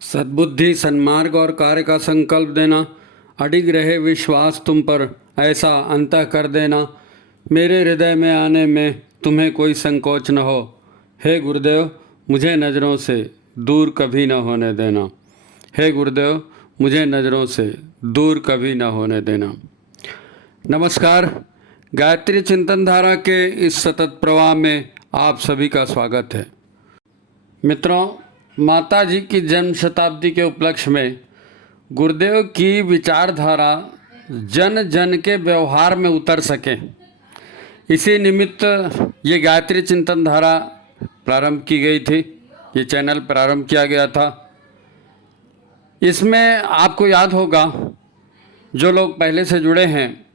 सद्बुद्धि, सन्मार्ग और कार्य का संकल्प देना, अडिग रहे विश्वास तुम पर, ऐसा अंतः कर देना, मेरे हृदय में आने में तुम्हें कोई संकोच न हो। हे गुरुदेव, मुझे नज़रों से दूर कभी न होने देना। हे गुरुदेव, मुझे नज़रों से दूर कभी न होने देना। नमस्कार, गायत्री चिंतन धारा के इस सतत प्रवाह में आप सभी का स्वागत है। मित्रों, माता जी की जन्म शताब्दी के उपलक्ष्य में गुरुदेव की विचारधारा जन जन के व्यवहार में उतर सके, इसी निमित्त ये गायत्री चिंतन धारा प्रारंभ की गई थी। ये चैनल प्रारंभ किया गया था। इसमें आपको याद होगा, जो लोग पहले से जुड़े हैं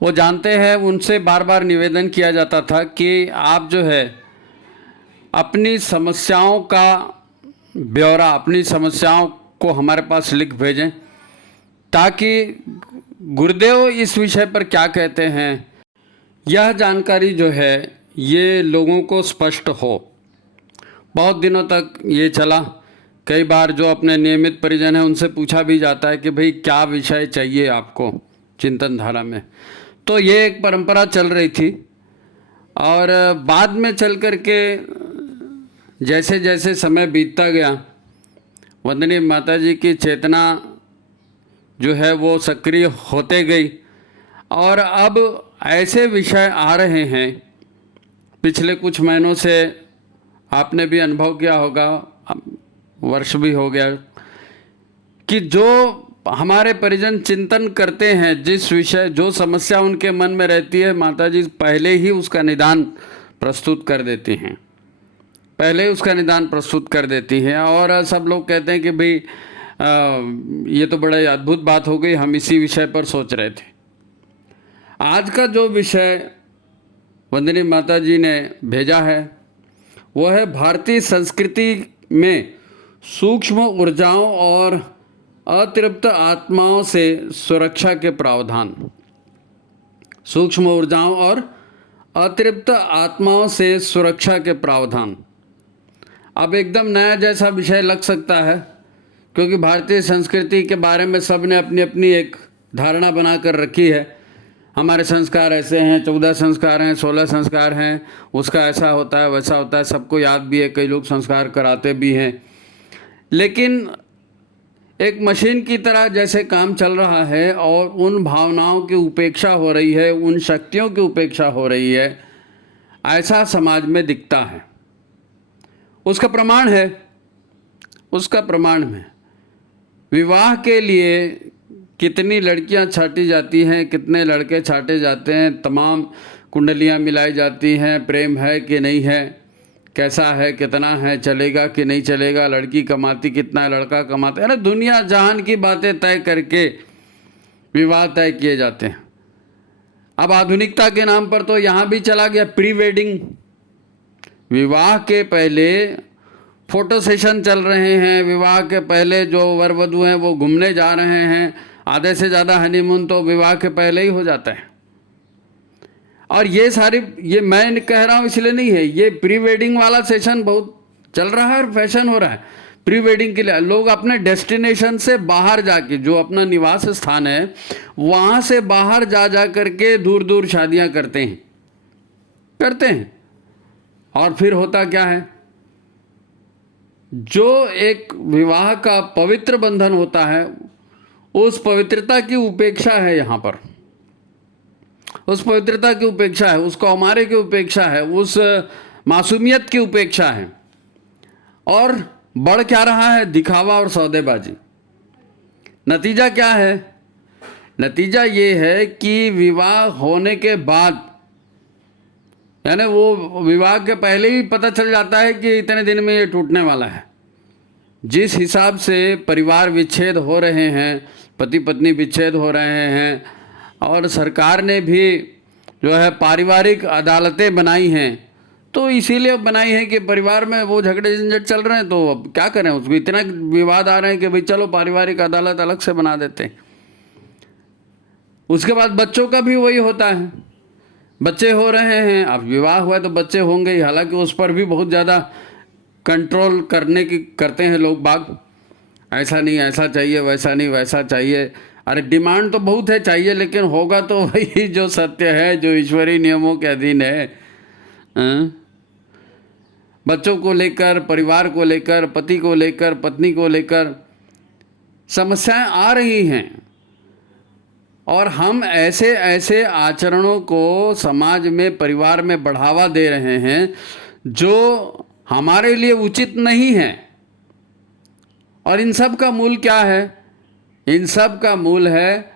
वो जानते हैं, उनसे बार बार निवेदन किया जाता था कि आप जो है अपनी समस्याओं का ब्यौरा, अपनी समस्याओं को हमारे पास लिख भेजें, ताकि गुरुदेव इस विषय पर क्या कहते हैं यह जानकारी जो है ये लोगों को स्पष्ट हो। बहुत दिनों तक ये चला। कई बार जो अपने नियमित परिजन हैं उनसे पूछा भी जाता है कि भाई क्या विषय चाहिए आपको चिंतन धारा में। तो ये एक परंपरा चल रही थी और बाद में चल कर के जैसे जैसे समय बीतता गया, वंदनीय माता जी की चेतना जो है वो सक्रिय होते गई और अब ऐसे विषय आ रहे हैं। पिछले कुछ महीनों से आपने भी अनुभव किया होगा, वर्ष भी हो गया, कि जो हमारे परिजन चिंतन करते हैं, जिस विषय जो समस्या उनके मन में रहती है, माता जी पहले ही उसका निदान प्रस्तुत कर देती हैं, पहले उसका निदान प्रस्तुत कर देती हैं। और सब लोग कहते हैं कि भाई ये तो बड़ा अद्भुत बात हो गई, हम इसी विषय पर सोच रहे थे। आज का जो विषय वंदनीय माता जी ने भेजा है वो है भारतीय संस्कृति में सूक्ष्म ऊर्जाओं और अतृप्त आत्माओं से सुरक्षा के प्रावधान। सूक्ष्म ऊर्जाओं और अतृप्त आत्माओं से सुरक्षा के प्रावधान। अब एकदम नया जैसा विषय लग सकता है, क्योंकि भारतीय संस्कृति के बारे में सब ने अपनी अपनी एक धारणा बना कर रखी है। हमारे संस्कार ऐसे हैं, 14 संस्कार हैं, 16 संस्कार हैं, उसका ऐसा होता है, वैसा होता है, सबको याद भी है, कई लोग संस्कार कराते भी हैं। लेकिन एक मशीन की तरह जैसे काम चल रहा है और उन भावनाओं की उपेक्षा हो रही है, उन शक्तियों की उपेक्षा हो रही है, ऐसा समाज में दिखता है। उसका प्रमाण है, उसका प्रमाण है विवाह के लिए कितनी लड़कियां छाटी जाती हैं, कितने लड़के छाटे जाते हैं, तमाम कुंडलियां मिलाई जाती हैं, प्रेम है कि नहीं है, कैसा है, कितना है, चलेगा कि नहीं चलेगा, लड़की कमाती कितना है, लड़का कमाता है, ना दुनिया जहान की बातें तय करके विवाह तय किए जाते हैं। अब आधुनिकता के नाम पर तो यहाँ भी चला गया प्री वेडिंग। विवाह के पहले फोटो सेशन चल रहे हैं, विवाह के पहले जो वर वधू हैं वो घूमने जा रहे हैं, आधे से ज़्यादा हनीमून तो विवाह के पहले ही हो जाता है। और ये सारी, ये मैं कह रहा हूँ इसलिए नहीं है, ये प्री वेडिंग वाला सेशन बहुत चल रहा है और फैशन हो रहा है। प्री वेडिंग के लिए लोग अपने डेस्टिनेशन से बाहर जाके, जो अपना निवास स्थान है वहाँ से बाहर जा जा करके दूर दूर शादियाँ करते हैं। और फिर होता क्या है, जो एक विवाह का पवित्र बंधन होता है उस पवित्रता की उपेक्षा है। यहाँ पर उस पवित्रता की उपेक्षा है, उस कौमारे की उपेक्षा है, उस मासूमियत की उपेक्षा है। और बढ़ क्या रहा है, दिखावा और सौदेबाजी। नतीजा क्या है? नतीजा ये है कि विवाह होने के बाद, यानी वो विवाह के पहले ही पता चल जाता है कि इतने दिन में ये टूटने वाला है। जिस हिसाब से परिवार विच्छेद हो रहे हैं, पति पत्नी विच्छेद हो रहे हैं, और सरकार ने भी जो है पारिवारिक अदालतें बनाई हैं, तो इसीलिए बनाई है कि परिवार में वो झगड़े झंझट चल रहे हैं, तो अब क्या करें, उसमें इतना विवाद आ रहे हैं कि भाई चलो पारिवारिक अदालत अलग से बना देते हैं। उसके बाद बच्चों का भी वही होता है, बच्चे हो रहे हैं, अब विवाह हुआ तो बच्चे होंगे ही। हालांकि उस पर भी बहुत ज़्यादा कंट्रोल करते हैं लोग बाग, ऐसा नहीं ऐसा चाहिए, वैसा नहीं वैसा चाहिए। अरे डिमांड तो बहुत है, चाहिए, लेकिन होगा तो वही जो सत्य है, जो ईश्वरीय नियमों के अधीन है। हाँ? बच्चों को लेकर, परिवार को लेकर, पति को लेकर, पत्नी को लेकर समस्याएं आ रही हैं, और हम ऐसे ऐसे आचरणों को समाज में, परिवार में बढ़ावा दे रहे हैं जो हमारे लिए उचित नहीं है। और इन सब का मूल क्या है? इन सब का मूल है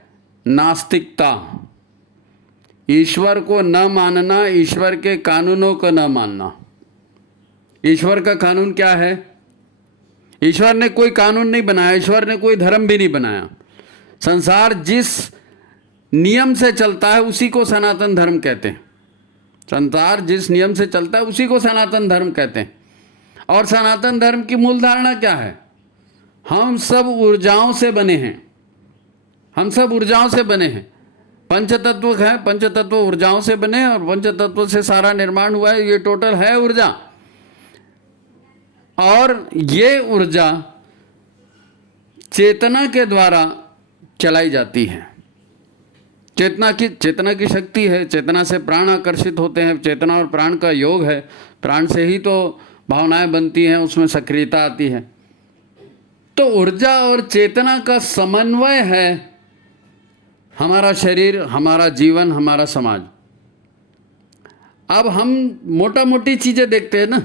नास्तिकता, ईश्वर को न मानना, ईश्वर के कानूनों को न मानना। ईश्वर का कानून क्या है? ईश्वर ने कोई कानून नहीं बनाया, ईश्वर ने कोई धर्म भी नहीं बनाया। संसार जिस नियम से चलता है उसी को सनातन धर्म कहते हैं। संसार जिस नियम से चलता है उसी को सनातन धर्म कहते हैं। और सनातन धर्म की मूल धारणा क्या है? हम सब ऊर्जाओं से बने हैं, हम सब ऊर्जाओं से बने हैं। पंचतत्व है, पंचतत्व ऊर्जाओं से बने हैं, और पंचतत्व से सारा निर्माण हुआ है। ये टोटल है ऊर्जा, और ये ऊर्जा चेतना के द्वारा चलाई जाती है। चेतना की शक्ति है, चेतना से प्राण आकर्षित होते हैं, चेतना और प्राण का योग है। प्राण से ही तो भावनाएं बनती हैं, उसमें सक्रियता आती है। तो ऊर्जा और चेतना का समन्वय है हमारा शरीर, हमारा जीवन, हमारा समाज। अब हम मोटा मोटी चीजें देखते हैं ना,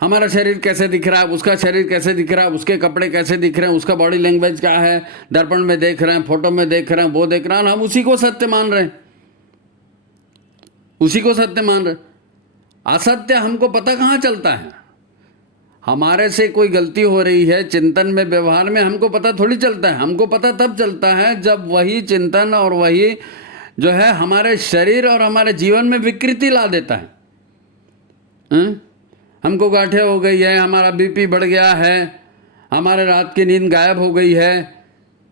हमारा शरीर कैसे दिख रहा है, उसका शरीर कैसे दिख रहा है, उसके कपड़े कैसे दिख रहे हैं, उसका बॉडी लैंग्वेज क्या है, दर्पण में देख रहे हैं, फोटो में देख रहे हैं, वो देख रहे हैं, हम उसी को सत्य मान रहे हैं, उसी को सत्य मान रहे हैं। असत्य हमको पता कहाँ चलता है? हमारे से कोई गलती हो रही है चिंतन में, व्यवहार में, हमको पता थोड़ी चलता है। हमको पता तब चलता है जब वही चिंतन और वही जो है हमारे शरीर और हमारे जीवन में विकृति ला देता है। हमको गांठें हो गई है, हमारा बीपी बढ़ गया है, हमारे रात की नींद गायब हो गई है।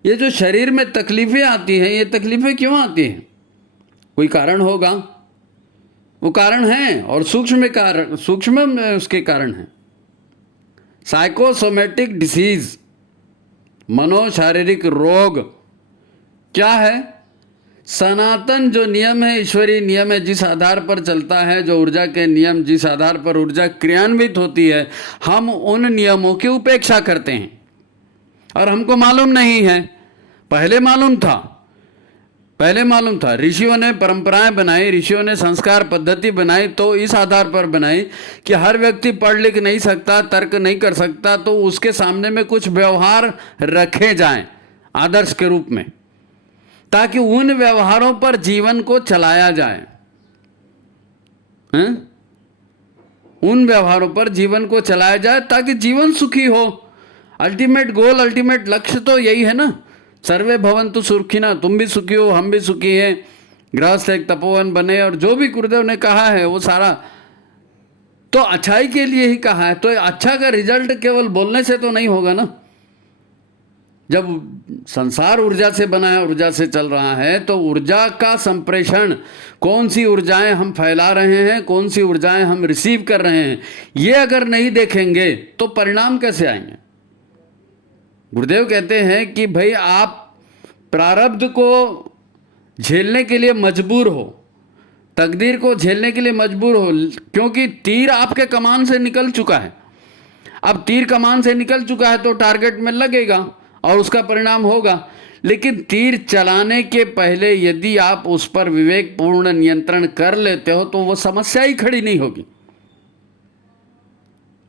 ये जो शरीर में तकलीफ़ें आती हैं, ये तकलीफ़ें क्यों आती हैं? कोई कारण होगा, वो कारण है, और सूक्ष्म में उसके कारण है। साइकोसोमेटिक डिसीज, मनोशारीरिक रोग क्या है? सनातन जो नियम है, ईश्वरीय नियम है, जिस आधार पर चलता है, जो ऊर्जा के नियम, जिस आधार पर ऊर्जा क्रियान्वित होती है, हम उन नियमों की उपेक्षा करते हैं। और हमको मालूम नहीं है, पहले मालूम था। ऋषियों ने परंपराएं बनाई, ऋषियों ने संस्कार पद्धति बनाई, तो इस आधार पर बनाई कि हर व्यक्ति पढ़ लिख नहीं सकता, तर्क नहीं कर सकता, तो उसके सामने में कुछ व्यवहार रखे जाएं आदर्श के रूप में, ताकि उन व्यवहारों पर जीवन को चलाया जाए। उन व्यवहारों पर जीवन को चलाया जाए ताकि जीवन सुखी हो। अल्टीमेट गोल, अल्टीमेट लक्ष्य तो यही है ना, सर्वे भवन्तु सुखिनः, तुम भी सुखी हो, हम भी सुखी हैं, गृहस्थ एक तपोवन बने, और जो भी गुरुदेव ने कहा है वो सारा तो अच्छाई के लिए ही कहा है। तो अच्छा का रिजल्ट केवल बोलने से तो नहीं होगा ना। जब संसार ऊर्जा से बना है, ऊर्जा से चल रहा है, तो ऊर्जा का संप्रेषण, कौन सी ऊर्जाएं हम फैला रहे हैं, कौन सी ऊर्जाएं हम रिसीव कर रहे हैं, ये अगर नहीं देखेंगे तो परिणाम कैसे आएंगे? गुरुदेव कहते हैं कि भाई आप प्रारब्ध को झेलने के लिए मजबूर हो, तकदीर को झेलने के लिए मजबूर हो, क्योंकि तीर आपके कमान से निकल चुका है। अब तीर कमान से निकल चुका है तो टारगेट में लगेगा और उसका परिणाम होगा। लेकिन तीर चलाने के पहले यदि आप उस पर विवेकपूर्ण नियंत्रण कर लेते हो तो वो समस्या ही खड़ी नहीं होगी,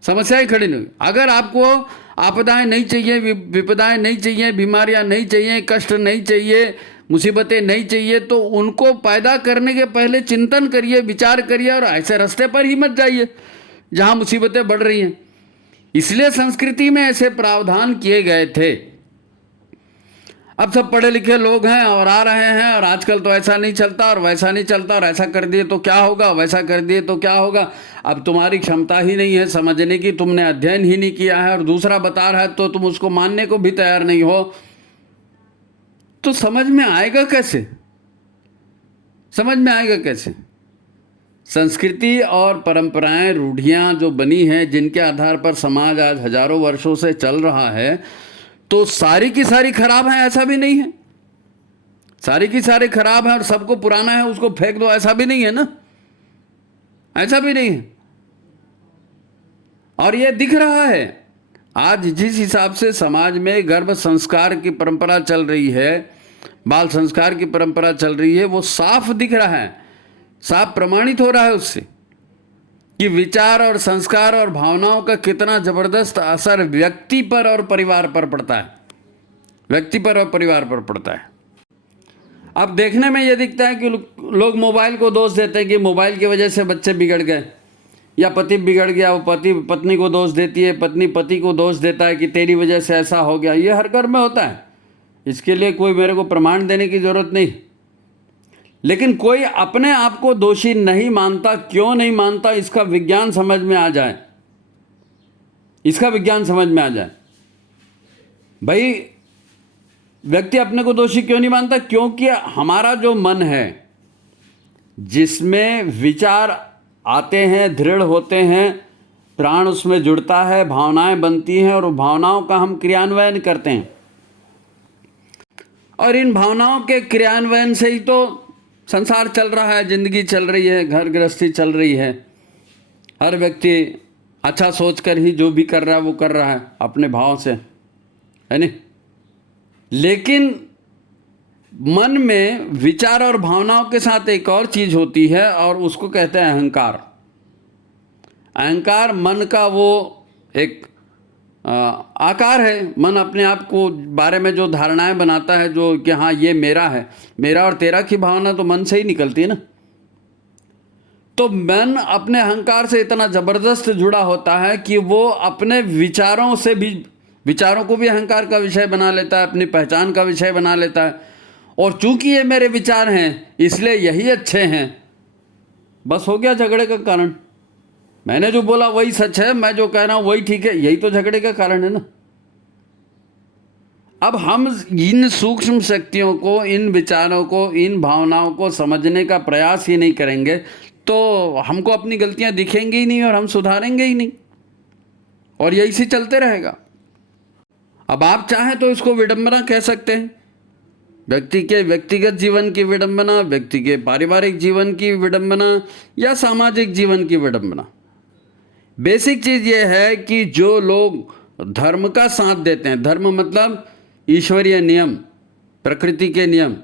समस्या ही खड़ी नहीं होगी। अगर आपको आपदाएं नहीं चाहिए, विपदाएं नहीं चाहिए, बीमारियां नहीं चाहिए, कष्ट नहीं चाहिए, मुसीबतें नहीं चाहिए, तो उनको पैदा करने के पहले चिंतन करिए, विचार करिए, और ऐसे रास्ते पर ही मत जाइए जहां मुसीबतें बढ़ रही हैं। इसलिए संस्कृति में ऐसे प्रावधान किए गए थे। अब सब पढ़े लिखे लोग हैं और आ रहे हैं, और आजकल तो ऐसा नहीं चलता और वैसा नहीं चलता, और ऐसा कर दिए तो क्या होगा, वैसा कर दिए तो क्या होगा। अब तुम्हारी क्षमता ही नहीं है समझने की, तुमने अध्ययन ही नहीं किया है, और दूसरा बता रहा है तो तुम उसको मानने को भी तैयार नहीं हो, तो समझ में आएगा कैसे? समझ में आएगा कैसे? संस्कृति और परंपराएं, रूढ़ियां जो बनी हैं, जिनके आधार पर समाज आज हजारों वर्षों से चल रहा है, तो सारी की सारी खराब है ऐसा भी नहीं है। सारी की सारी खराब है और सबको पुराना है उसको फेंक दो ऐसा भी नहीं है ना, ऐसा भी नहीं है। और ये दिख रहा है आज जिस हिसाब से समाज में गर्भ संस्कार की परंपरा चल रही है, बाल संस्कार की परंपरा चल रही है, वो साफ दिख रहा है, साफ प्रमाणित हो रहा है उससे कि विचार और संस्कार और भावनाओं का कितना जबरदस्त असर व्यक्ति पर और परिवार पर पड़ता है, व्यक्ति पर और परिवार पर पड़ता है। अब देखने में ये दिखता है कि लोग मोबाइल को दोष देते हैं कि मोबाइल की वजह से बच्चे बिगड़ गए, या पति बिगड़ गया, वो पति पत्नी को दोष देती है, पत्नी पति को दोष देता है कि तेरी वजह से ऐसा हो गया। ये हर घर में होता है, इसके लिए कोई मेरे को प्रमाण देने की जरूरत नहीं। लेकिन कोई अपने आप को दोषी नहीं मानता, क्यों नहीं मानता, इसका विज्ञान समझ में आ जाए, इसका विज्ञान समझ में आ जाए। भाई व्यक्ति अपने को दोषी क्यों नहीं मानता? क्योंकि हमारा जो मन है जिसमें विचार आते हैं, दृढ़ होते हैं, प्राण उसमें जुड़ता है, भावनाएं बनती हैं और भावनाओं का हम क्रियान्वयन करते हैं, और इन भावनाओं के क्रियान्वयन से ही तो संसार चल रहा है, जिंदगी चल रही है, घर गृहस्थी चल रही है। हर व्यक्ति अच्छा सोचकर ही जो भी कर रहा है वो कर रहा है अपने भाव से, है नहीं। लेकिन मन में विचार और भावनाओं के साथ एक और चीज होती है और उसको कहते हैं अहंकार। अहंकार मन का वो एक आकार है। मन अपने आप को बारे में जो धारणाएं बनाता है, जो कि हाँ ये मेरा है, मेरा और तेरा की भावना तो मन से ही निकलती है ना। तो मन अपने अहंकार से इतना जबरदस्त जुड़ा होता है कि वो अपने विचारों से भी, विचारों को भी अहंकार का विषय बना लेता है, अपनी पहचान का विषय बना लेता है। और चूंकि ये मेरे विचार हैं इसलिए यही अच्छे हैं, बस हो गया झगड़े का कारण। मैंने जो बोला वही सच है, मैं जो कह रहा हूं वही ठीक है, यही तो झगड़े का कारण है ना। अब हम इन सूक्ष्म शक्तियों को, इन विचारों को, इन भावनाओं को समझने का प्रयास ही नहीं करेंगे तो हमको अपनी गलतियां दिखेंगी ही नहीं और हम सुधारेंगे ही नहीं, और यही से चलते रहेगा। अब आप चाहें तो इसको विडंबना कह सकते हैं, व्यक्ति के व्यक्तिगत जीवन की विडंबना, व्यक्ति के पारिवारिक जीवन की विडंबना, या सामाजिक जीवन की विडंबना। बेसिक चीज़ ये है कि जो लोग धर्म का साथ देते हैं, धर्म मतलब ईश्वरीय नियम, प्रकृति के नियम,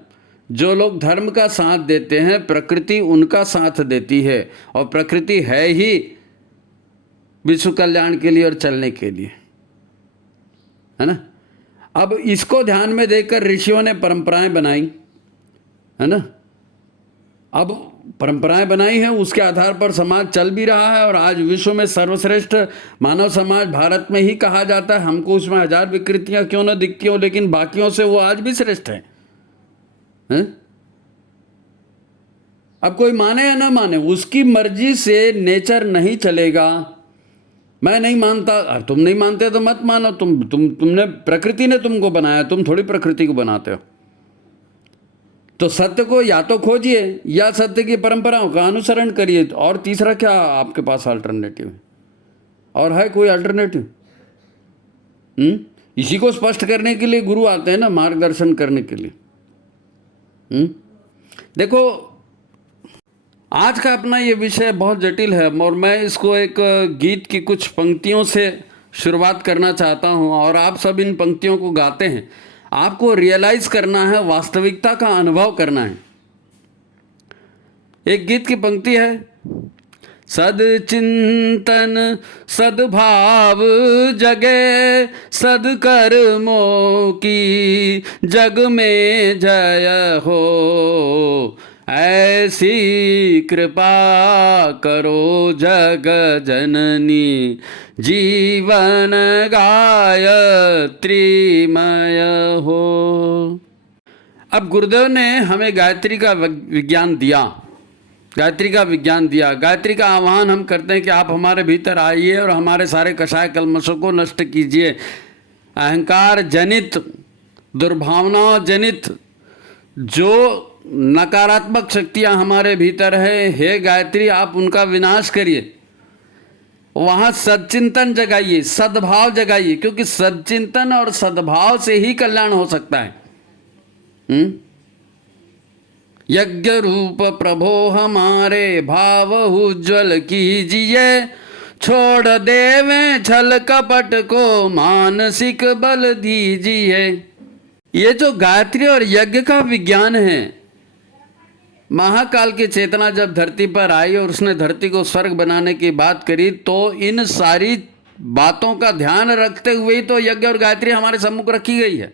जो लोग धर्म का साथ देते हैं प्रकृति उनका साथ देती है, और प्रकृति है ही विश्व कल्याण के लिए और चलने के लिए, है ना। अब इसको ध्यान में देकर ऋषियों ने परंपराएं बनाई, है ना। अब परंपराएं बनाई हैं, उसके आधार पर समाज चल भी रहा है, और आज विश्व में सर्वश्रेष्ठ मानव समाज भारत में ही कहा जाता है। हमको उसमें हजार विकृतियां क्यों न दिखती हो, लेकिन बाकियों से वो आज भी श्रेष्ठ है, हैं? अब कोई माने या ना माने, उसकी मर्जी से नेचर नहीं चलेगा। मैं नहीं मानता, तुम नहीं मानते तो मत मानो, तुमने, प्रकृति ने तुमको बनाया, तुम थोड़ी प्रकृति को बनाते हो। तो सत्य को या तो खोजिए या सत्य की परंपराओं का अनुसरण करिए, और तीसरा क्या आपके पास अल्टरनेटिव है? और है कोई अल्टरनेटिव? इसी को स्पष्ट करने के लिए गुरु आते हैं ना, मार्गदर्शन करने के लिए। देखो आज का अपना ये विषय बहुत जटिल है, और मैं इसको एक गीत की कुछ पंक्तियों से शुरुआत करना चाहता हूँ, और आप सब इन पंक्तियों को गाते हैं। आपको रियलाइज करना है, वास्तविकता का अनुभव करना है। एक गीत की पंक्ति है, सदचिंतन सद्भाव जगे, सदकर्मों की जग में जय हो, ऐसी कृपा करो जग जननी, जीवन गायत्रीमय हो। अब गुरुदेव ने हमें गायत्री का विज्ञान दिया, गायत्री का विज्ञान दिया। गायत्री का आह्वान हम करते हैं कि आप हमारे भीतर आइए और हमारे सारे कषाय कल्मशों को नष्ट कीजिए। अहंकार जनित, दुर्भावना जनित जो नकारात्मक शक्तियां हमारे भीतर है, हे गायत्री आप उनका विनाश करिए। वहाँ सच्चिंतन जगाइए, सद्भाव जगाइए, क्योंकि सच्चिंतन और सद्भाव से ही कल्याण हो सकता है। यज्ञ रूप प्रभो हमारे भाव उज्ज्वल कीजिए, छोड़ देवे छल कपट को मानसिक बल दीजिए। ये जो गायत्री और यज्ञ का विज्ञान है, महाकाल की चेतना जब धरती पर आई और उसने धरती को स्वर्ग बनाने की बात करी, तो इन सारी बातों का ध्यान रखते हुए ही तो यज्ञ और गायत्री हमारे सम्मुख रखी गई है।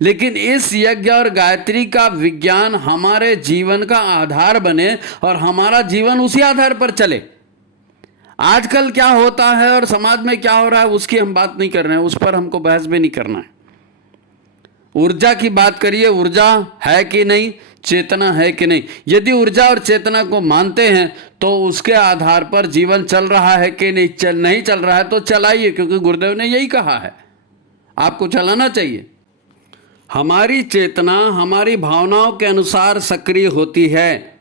लेकिन इस यज्ञ और गायत्री का विज्ञान हमारे जीवन का आधार बने और हमारा जीवन उसी आधार पर चले। आजकल क्या होता है और समाज में क्या हो रहा है उसकी हम बात नहीं कर रहे हैं, उस पर हमको बहस भी नहीं करना है। ऊर्जा की बात करिए, ऊर्जा है कि नहीं, चेतना है कि नहीं। यदि ऊर्जा और चेतना को मानते हैं तो उसके आधार पर जीवन चल रहा है कि नहीं चल रहा है तो चलाइए, क्योंकि गुरुदेव ने यही कहा है, आपको चलाना चाहिए। हमारी चेतना हमारी भावनाओं के अनुसार सक्रिय होती है।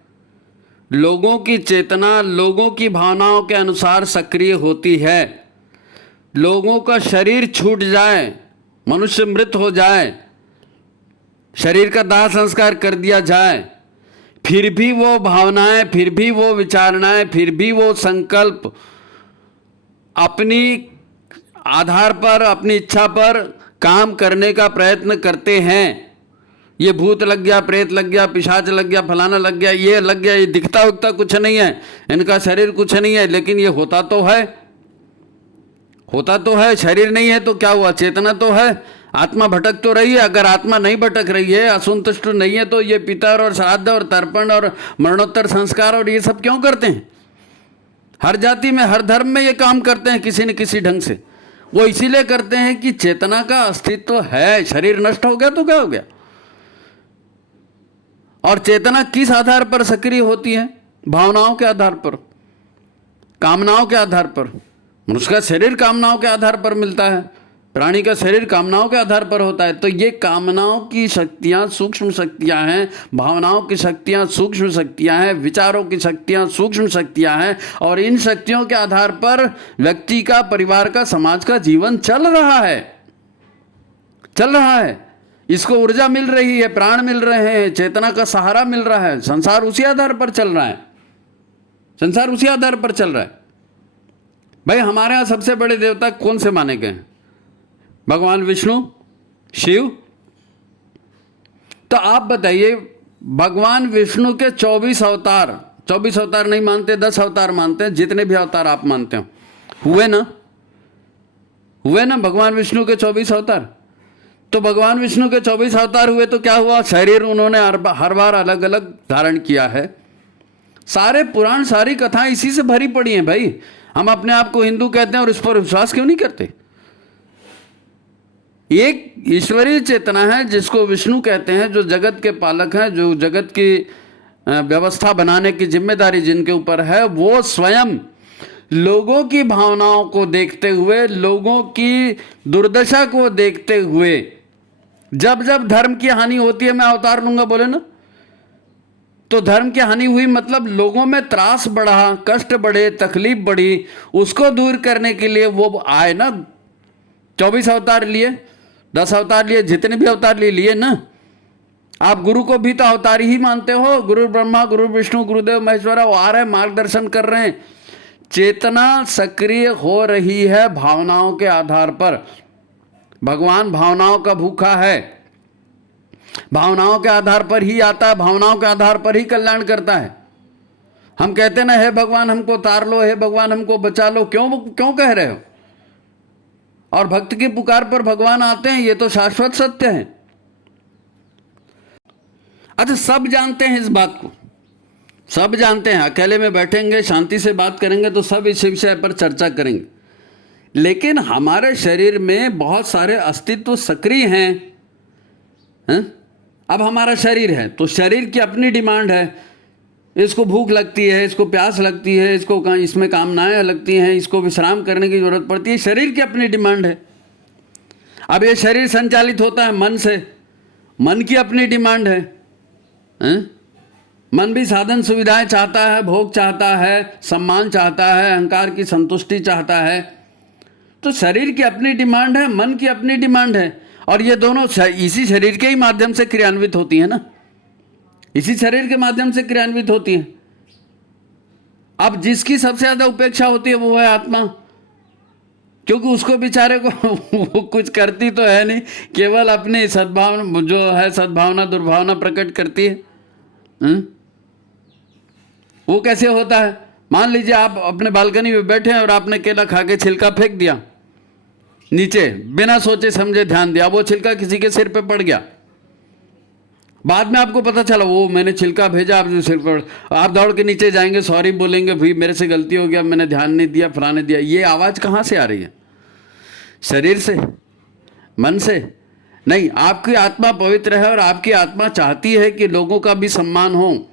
लोगों की चेतना लोगों की भावनाओं के अनुसार सक्रिय होती है। लोगों का शरीर छूट जाए, मनुष्य मृत हो जाए, शरीर का दाह संस्कार कर दिया जाए, फिर भी वो भावनाएं, फिर भी वो विचारणाएं, फिर भी वो संकल्प अपनी आधार पर, अपनी इच्छा पर काम करने का प्रयत्न करते हैं। ये भूत लग गया, प्रेत लग गया, पिशाच लग गया, फलाना लग गया, ये लग गया, ये दिखता उगता कुछ नहीं है, इनका शरीर कुछ नहीं है, लेकिन ये होता तो है, होता तो है। शरीर नहीं है तो क्या हुआ, चेतना तो है, आत्मा भटक तो रही है। अगर आत्मा नहीं भटक रही है, असंतुष्ट नहीं है, तो ये पितर और श्राद्ध और तर्पण और मरणोत्तर संस्कार और ये सब क्यों करते हैं? हर जाति में, हर धर्म में ये काम करते हैं किसी न किसी ढंग से। वो इसीलिए करते हैं कि चेतना का अस्तित्व है। शरीर नष्ट हो गया तो क्या हो गया? और चेतना किस आधार पर सक्रिय होती है? भावनाओं के आधार पर, कामनाओं के आधार पर। मनुष्य का शरीर कामनाओं के आधार पर मिलता है, प्राणी का शरीर कामनाओं के आधार पर होता है। तो ये कामनाओं की शक्तियाँ सूक्ष्म शक्तियाँ हैं, भावनाओं की शक्तियाँ सूक्ष्म शक्तियाँ हैं, विचारों की शक्तियाँ सूक्ष्म शक्तियाँ हैं, और इन शक्तियों के आधार पर व्यक्ति का, परिवार का, समाज का जीवन चल रहा है, चल रहा है। इसको ऊर्जा मिल रही है, प्राण मिल रहे हैं, चेतना का सहारा मिल रहा है। संसार उसी आधार पर चल रहा है, संसार उसी आधार पर चल रहा है। भाई हमारे यहाँ सबसे बड़े देवता कौन से माने गए हैं? भगवान विष्णु, शिव। तो आप बताइए, भगवान विष्णु के 24 अवतार, 24 अवतार नहीं मानते, 10 अवतार मानते हैं, जितने भी अवतार आप मानते हो, हुए ना? हुए ना भगवान विष्णु के 24 अवतार? तो भगवान विष्णु के 24 अवतार हुए तो क्या हुआ? शरीर उन्होंने हर बार अलग अलग धारण किया है। सारे पुराण, सारी कथाएं इसी से भरी पड़ी हैं भाई। हम अपने आप को हिंदू कहते हैं और इस पर विश्वास क्यों नहीं करते? एक ईश्वरीय चेतना है जिसको विष्णु कहते हैं, जो जगत के पालक हैं, जो जगत की व्यवस्था बनाने की जिम्मेदारी जिनके ऊपर है, वो स्वयं लोगों की भावनाओं को देखते हुए, लोगों की दुर्दशा को देखते हुए, जब जब धर्म की हानि होती है, मैं अवतार लूंगा बोले ना, तो धर्म की हानि हुई मतलब लोगों में त्रास बढ़ा, कष्ट बढ़े, तकलीफ बढ़ी, उसको दूर करने के लिए वो आए ना। 24 अवतार लिए, 10 अवतार लिए, जितने भी अवतार लिए ना। आप गुरु को भी तो अवतार ही मानते हो। गुरु ब्रह्मा, गुरु विष्णु, गुरुदेव महेश्वरा, वो आ रहे हैं, मार्गदर्शन कर रहे हैं। चेतना सक्रिय हो रही है भावनाओं के आधार पर। भगवान भावनाओं का भूखा है, भावनाओं के आधार पर ही आता है, भावनाओं के आधार पर ही कल्याण करता है। हम कहते ना, हे भगवान हमको तार लो, हे भगवान हमको बचा लो, क्यों कह रहे हो? और भक्त की पुकार पर भगवान आते हैं, ये तो शाश्वत सत्य है। अच्छा, सब जानते हैं इस बात को, सब जानते हैं। अकेले में बैठेंगे, शांति से बात करेंगे तो सब इस विषय पर चर्चा करेंगे। लेकिन हमारे शरीर में बहुत सारे अस्तित्व सक्रिय हैं। अब हमारा शरीर है तो शरीर की अपनी डिमांड है। इसको भूख लगती है, इसको प्यास लगती है, इसको इसमें कामनाएं लगती हैं, इसको विश्राम करने की जरूरत पड़ती है। शरीर की अपनी डिमांड है। अब ये शरीर संचालित होता है मन से, मन की अपनी डिमांड है। हैं? मन भी साधन सुविधाएं चाहता है, भोग चाहता है, सम्मान चाहता है, अहंकार की संतुष्टि चाहता है। तो शरीर की अपनी डिमांड है, मन की अपनी डिमांड है, और ये दोनों इसी शरीर के ही माध्यम से क्रियान्वित होती है ना, इसी शरीर के माध्यम से क्रियान्वित होती है। अब जिसकी सबसे ज्यादा उपेक्षा होती है वो है आत्मा, क्योंकि उसको बेचारे को वो कुछ करती तो है नहीं, केवल अपनी सद्भावना जो है सद्भावना दुर्भावना प्रकट करती है। वो कैसे होता है? मान लीजिए आप अपने बालकनी में बैठे हैं और आपने केला खा के छिलका फेंक दिया नीचे, बिना सोचे समझे ध्यान दिया, वो छिलका किसी के सिर पे पड़ गया। बाद में आपको पता चला वो मैंने छिलका भेजा, आप सिर पर, आप दौड़ के नीचे जाएंगे, सॉरी बोलेंगे, भाई मेरे से गलती हो गया, मैंने ध्यान नहीं दिया, फलाने दिया। ये आवाज़ कहाँ से आ रही है? शरीर से, मन से नहीं। आपकी आत्मा पवित्र है और आपकी आत्मा चाहती है कि लोगों का भी सम्मान हो,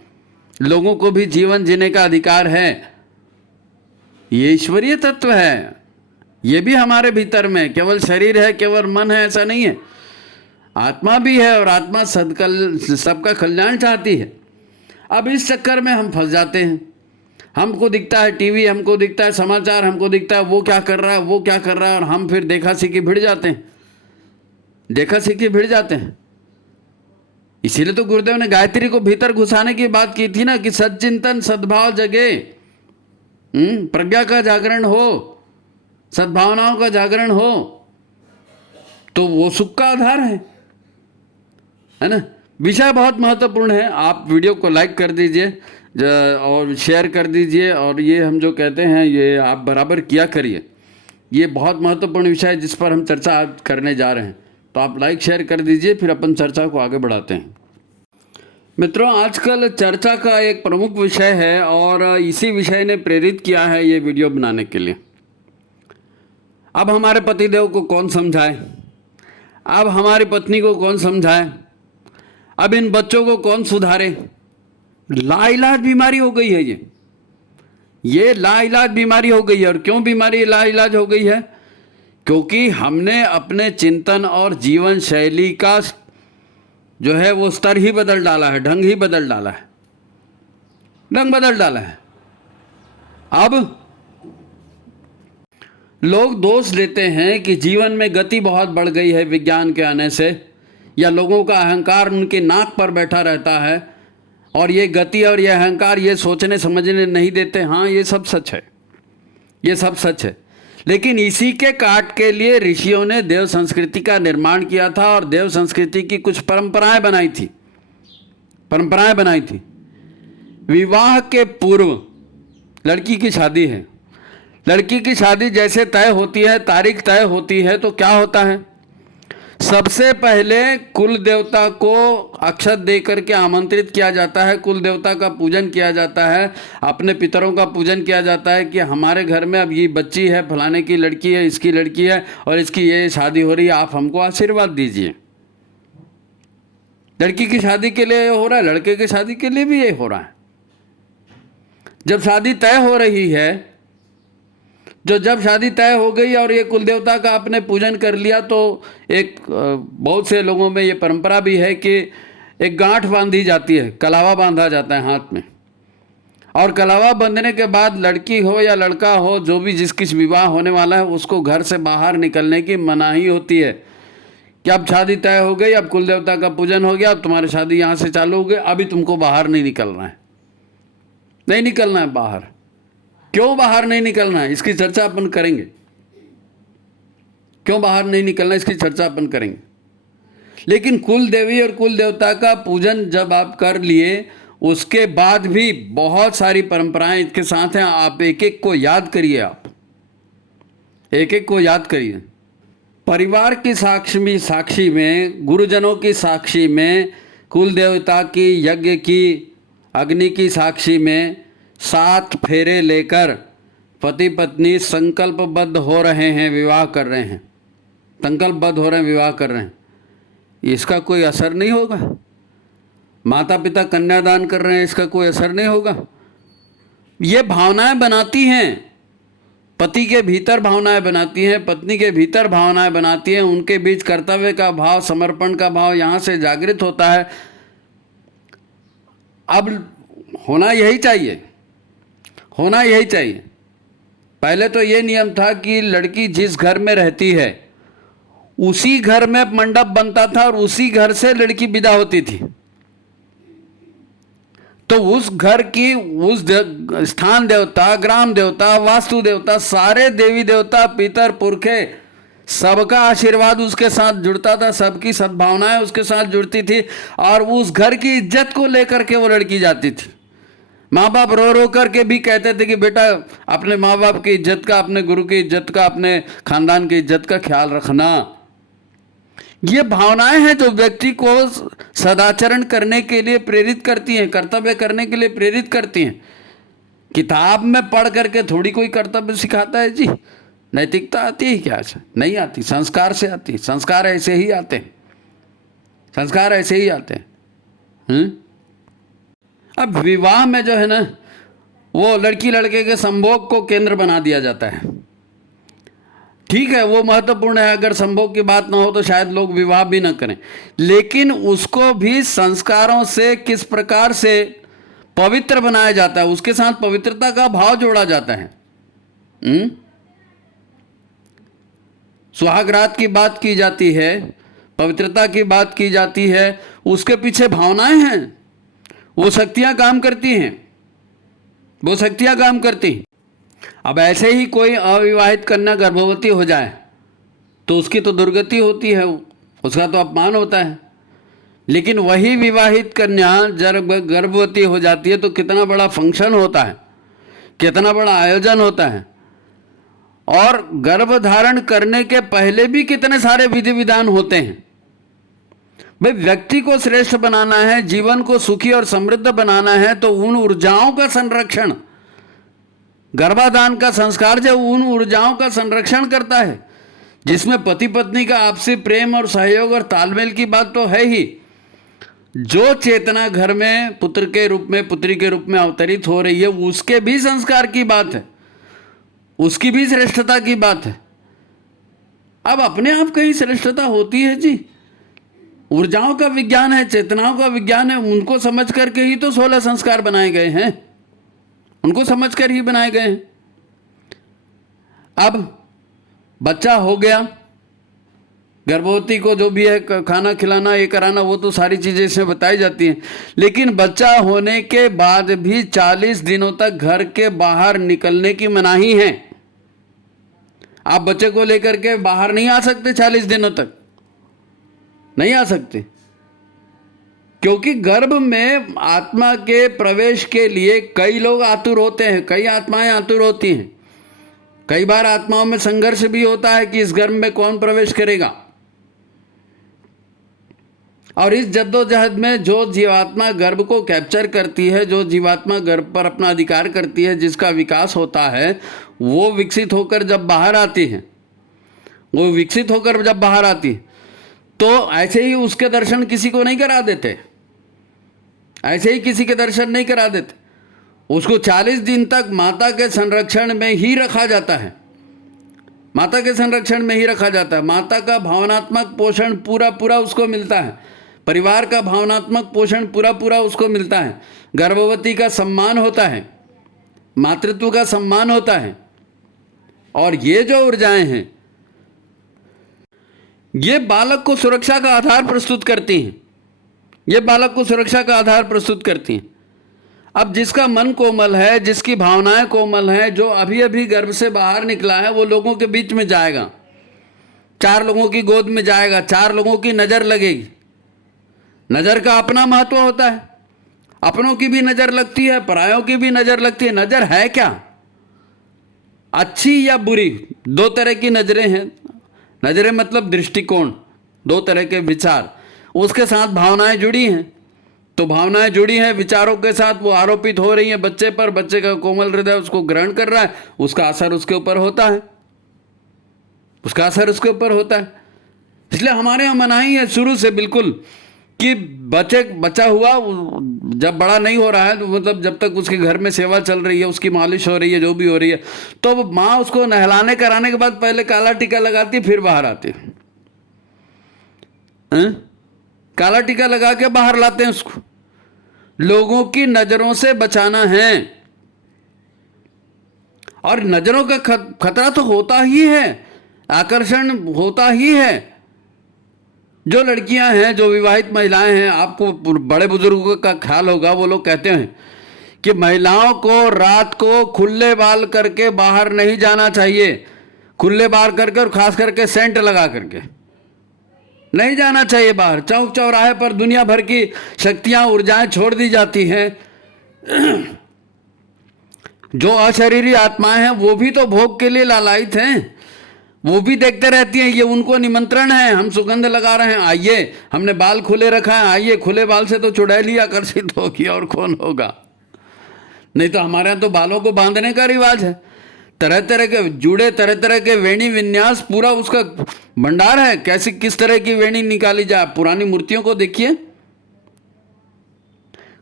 लोगों को भी जीवन जीने का अधिकार है। ये ईश्वरीय तत्व है, ये भी हमारे भीतर में, केवल शरीर है, केवल मन है, ऐसा नहीं है। आत्मा भी है और आत्मा सबका कल्याण चाहती है। अब इस चक्कर में हम फंस जाते हैं। हमको दिखता है टीवी, हमको दिखता है समाचार, हमको दिखता है वो क्या कर रहा है, वो क्या कर रहा है, और हम फिर देखा सीखी भिड़ जाते हैं, देखा सीखी भिड़ जाते हैं। इसीलिए तो गुरुदेव ने गायत्री को भीतर घुसाने की बात की थी ना, कि सच्चिंतन सद्भाव जगे, प्रज्ञा का जागरण हो, सद्भावनाओं का जागरण हो, तो वो सुख का आधार है ना। विषय बहुत महत्वपूर्ण है। आप वीडियो को लाइक कर दीजिए और शेयर कर दीजिए, और ये हम जो कहते हैं ये आप बराबर किया करिए। ये बहुत महत्वपूर्ण विषय है जिस पर हम चर्चा करने जा रहे हैं, तो आप लाइक शेयर कर दीजिए, फिर अपन चर्चा को आगे बढ़ाते हैं। मित्रों, आजकल चर्चा का एक प्रमुख विषय है और इसी विषय ने प्रेरित किया है ये वीडियो बनाने के लिए। अब हमारे पतिदेव को कौन समझाए, अब हमारी पत्नी को कौन समझाए, अब इन बच्चों को कौन सुधारे। लाइलाज बीमारी हो गई है ये लाइलाज बीमारी हो गई है। और क्यों बीमारी लाइलाज हो गई है? क्योंकि हमने अपने चिंतन और जीवन शैली का जो है वो स्तर ही बदल डाला है, ढंग ही बदल डाला है, ढंग बदल डाला है। अब लोग दोष देते हैं कि जीवन में गति बहुत बढ़ गई है विज्ञान के आने से, या लोगों का अहंकार उनके नाक पर बैठा रहता है, और ये गति और ये अहंकार ये सोचने समझने नहीं देते। हाँ, ये सब सच है, ये सब सच है। लेकिन इसी के काट के लिए ऋषियों ने देव संस्कृति का निर्माण किया था, और देव संस्कृति की कुछ परंपराएं बनाई थी, परंपराएं बनाई थी। विवाह के पूर्व लड़की की शादी है, लड़की की शादी जैसे तय होती है, तारीख तय होती है, तो क्या होता है? सबसे पहले कुल देवता को अक्षत दे करके आमंत्रित किया जाता है, कुल देवता का पूजन किया जाता है, अपने पितरों का पूजन किया जाता है कि हमारे घर में अब ये बच्ची है, फलाने की लड़की है, इसकी लड़की है, और इसकी ये शादी हो रही है, आप हमको आशीर्वाद दीजिए। लड़की की शादी के लिए हो रहा है, लड़के की शादी के लिए भी ये हो रहा है। जब शादी तय हो रही है, जब शादी तय हो गई और ये कुल देवता का आपने पूजन कर लिया, तो एक बहुत से लोगों में ये परंपरा भी है कि एक गांठ बांधी जाती है, कलावा बांधा जाता है हाथ में, और कलावा बांधने के बाद लड़की हो या लड़का हो, जो भी जिस विवाह होने वाला है, उसको घर से बाहर निकलने की मनाही होती है कि अब शादी तय हो गई, अब कुल देवता का पूजन हो गया, अब तुम्हारी शादी यहाँ से चालू हो गई, अभी तुमको बाहर नहीं निकलना है, नहीं निकलना है बाहर। क्यों बाहर नहीं निकलना है, इसकी चर्चा अपन करेंगे। क्यों बाहर नहीं निकलना, इसकी चर्चा अपन करेंगे। लेकिन कुल देवी और कुल देवता का पूजन जब आप कर लिए, उसके बाद भी बहुत सारी परंपराएं इसके साथ हैं। आप एक एक को याद करिए, आप एक एक को याद करिए। परिवार की साक्षी में, गुरुजनों की साक्षी में, कुल देवता की, यज्ञ की, अग्नि की साक्षी में 7 फेरे लेकर पति पत्नी संकल्पबद्ध हो रहे हैं, विवाह कर रहे हैं, संकल्पबद्ध हो रहे हैं, विवाह कर रहे हैं। इसका कोई असर नहीं होगा। माता पिता कन्यादान कर रहे हैं, इसका कोई असर नहीं होगा। ये भावनाएं बनाती हैं, पति के भीतर भावनाएं बनाती हैं, पत्नी के भीतर भावनाएं बनाती हैं, उनके बीच कर्तव्य का भाव, समर्पण का भाव यहाँ से जागृत होता है। अब होना यही चाहिए, होना यही चाहिए। पहले तो ये नियम था कि लड़की जिस घर में रहती है उसी घर में मंडप बनता था और उसी घर से लड़की विदा होती थी। तो उस घर की स्थान देवता, ग्राम देवता, वास्तु देवता, सारे देवी देवता, पितर पुरखे, सबका आशीर्वाद उसके साथ जुड़ता था, सबकी सद्भावनाएं उसके साथ जुड़ती थी और उस घर की इज्जत को लेकर के वो लड़की जाती थी। माँ बाप रो रो करके भी कहते थे कि बेटा अपने माँ बाप की इज्जत का, अपने गुरु की इज्जत का, अपने खानदान की इज्जत का ख्याल रखना। ये भावनाएं हैं जो व्यक्ति को सदाचरण करने के लिए प्रेरित करती हैं, कर्तव्य करने के लिए प्रेरित करती हैं। किताब में पढ़ करके थोड़ी कोई कर्तव्य सिखाता है जी। नैतिकता आती है क्या से? नहीं आती, संस्कार से आती है। संस्कार ऐसे ही आते हैं, संस्कार ऐसे ही आते हैं। अब विवाह में जो है ना, वो लड़की लड़के के संभोग को केंद्र बना दिया जाता है। ठीक है, वो महत्वपूर्ण है, अगर संभोग की बात ना हो तो शायद लोग विवाह भी ना करें, लेकिन उसको भी संस्कारों से किस प्रकार से पवित्र बनाया जाता है, उसके साथ पवित्रता का भाव जोड़ा जाता है। सुहागरात की बात की जाती है, पवित्रता की बात की जाती है, उसके पीछे भावनाएं हैं, वो शक्तियां काम करती हैं, वो शक्तियां काम करती। अब ऐसे ही कोई अविवाहित कन्या गर्भवती हो जाए तो उसकी तो दुर्गति होती है, उसका तो अपमान होता है। लेकिन वही विवाहित कन्या जब गर्भवती हो जाती है तो कितना बड़ा फंक्शन होता है, कितना बड़ा आयोजन होता है, और गर्भ धारण करने के पहले भी कितने सारे विधि विधान होते हैं। भाई व्यक्ति को श्रेष्ठ बनाना है, जीवन को सुखी और समृद्ध बनाना है, तो उन ऊर्जाओं का संरक्षण, गर्भाधान का संस्कार जो उन ऊर्जाओं का संरक्षण करता है, जिसमें पति पत्नी का आपसी प्रेम और सहयोग और तालमेल की बात तो है ही। जो चेतना घर में पुत्र के रूप में, पुत्री के रूप में अवतरित हो रही है, उसके भी संस्कार की बात है, उसकी भी श्रेष्ठता की बात है। अब अपने आप कहीं श्रेष्ठता होती है जी? ऊर्जाओं का विज्ञान है, चेतनाओं का विज्ञान है, उनको समझ करके ही तो 16 संस्कार बनाए गए हैं, उनको समझ कर ही बनाए गए हैं। अब बच्चा हो गया, गर्भवती को जो भी है खाना खिलाना, ये कराना, वो तो सारी चीज़ें इसमें बताई जाती हैं। लेकिन बच्चा होने के बाद भी 40 दिनों तक घर के बाहर निकलने की मनाही है। आप बच्चे को लेकर के बाहर नहीं आ सकते 40 दिनों तक, नहीं आ सकते, क्योंकि गर्भ में आत्मा के प्रवेश के लिए कई लोग आतुर होते हैं, कई आत्माएं आतुर होती हैं। कई बार आत्माओं में संघर्ष भी होता है कि इस गर्भ में कौन प्रवेश करेगा। और इस जद्दोजहद में जो जीवात्मा गर्भ को कैप्चर करती है, जो जीवात्मा गर्भ पर अपना अधिकार करती है, जिसका विकास होता है, वो विकसित होकर जब बाहर आती है, वो विकसित होकर जब बाहर आती है तो ऐसे ही उसके दर्शन किसी को नहीं करा देते, ऐसे ही किसी के दर्शन नहीं करा देते। उसको 40 दिन तक माता के संरक्षण में ही रखा जाता है, माता के संरक्षण में ही रखा जाता है। माता का भावनात्मक पोषण पूरा पूरा उसको मिलता है, परिवार का भावनात्मक पोषण पूरा पूरा उसको मिलता है, गर्भवती का सम्मान होता है, मातृत्व का सम्मान होता है। और ये जो ऊर्जाएं हैं, ये बालक को सुरक्षा का आधार प्रस्तुत करती हैं, ये बालक को सुरक्षा का आधार प्रस्तुत करती हैं। अब जिसका मन कोमल है, जिसकी भावनाएं कोमल हैं, जो अभी अभी गर्भ से बाहर निकला है, वो लोगों के बीच में जाएगा, 4 लोगों की गोद में जाएगा, 4 लोगों की नज़र लगेगी। नज़र का अपना महत्व होता है, अपनों की भी नज़र लगती है, परायों की भी नज़र लगती है। नज़र है क्या, अच्छी या बुरी? 2 तरह की नज़रें हैं। नज़रें मतलब दृष्टिकोण, 2 तरह के विचार, उसके साथ भावनाएं जुड़ी हैं। तो भावनाएं जुड़ी हैं विचारों के साथ, वो आरोपित हो रही हैं बच्चे पर, बच्चे का कोमल हृदय उसको ग्रहण कर रहा है, उसका असर उसके ऊपर होता है, उसका असर उसके ऊपर होता है। इसलिए हमारे यहाँ मनाही है शुरू से बिल्कुल कि बच्चा हुआ जब बड़ा नहीं हो रहा है, तो मतलब जब तक उसके घर में सेवा चल रही है, उसकी मालिश हो रही है, जो भी हो रही है, तो माँ उसको नहलाने कराने के बाद पहले काला टीका लगाती, फिर बाहर आती। काला टीका लगा के बाहर लाते हैं उसको। लोगों की नजरों से बचाना है। और नजरों का खतरा तो होता ही है, आकर्षण होता ही है। जो लड़कियां हैं, जो विवाहित महिलाएं हैं, आपको बड़े बुजुर्गों का ख्याल होगा, वो लोग कहते हैं कि महिलाओं को रात को खुले बाल करके बाहर नहीं जाना चाहिए। खुले बाल करके, और खास करके सेंट लगा करके नहीं जाना चाहिए बाहर। चौक चौराहे पर दुनिया भर की शक्तियां, ऊर्जाएं छोड़ दी जाती हैं। जो अशरीरी आत्माएं हैं वो भी तो भोग के लिए लालायित हैं, वो भी देखते रहती हैं। ये उनको निमंत्रण है, हम सुगंध लगा रहे हैं, आइए। हमने बाल खुले रखा है, आइए। खुले बाल से तो चुड़ैल आकर्षित होगी, और कौन होगा। नहीं तो हमारे यहाँ तो बालों को बांधने का रिवाज है, तरह तरह के जुड़े, तरह तरह के वेणी विन्यास, पूरा उसका भंडार है। कैसी किस तरह की वेणी निकाली जाए। पुरानी मूर्तियों को देखिए,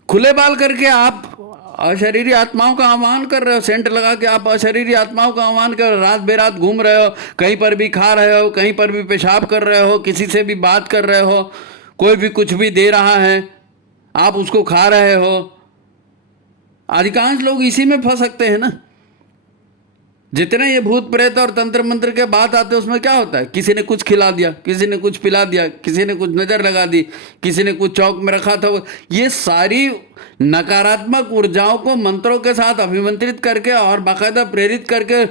खुले बाल करके आप अशरीरी आत्माओं का आह्वान कर रहे हो। सेंट लगा के आप अशरीरी आत्माओं का आह्वान कर रहे हो। रात बेरात घूम रहे हो, कहीं पर भी खा रहे हो, कहीं पर भी पेशाब कर रहे हो, किसी से भी बात कर रहे हो, कोई भी कुछ भी दे रहा है, आप उसको खा रहे हो। अधिकांश लोग इसी में फंस सकते हैं ना। जितने ये भूत प्रेत और तंत्र मंत्र के बात आते हैं, उसमें क्या होता है, किसी ने कुछ खिला दिया, किसी ने कुछ पिला दिया, किसी ने कुछ नज़र लगा दी, किसी ने कुछ चौक में रखा था। ये सारी नकारात्मक ऊर्जाओं को मंत्रों के साथ अभिमंत्रित करके और बाकायदा प्रेरित करके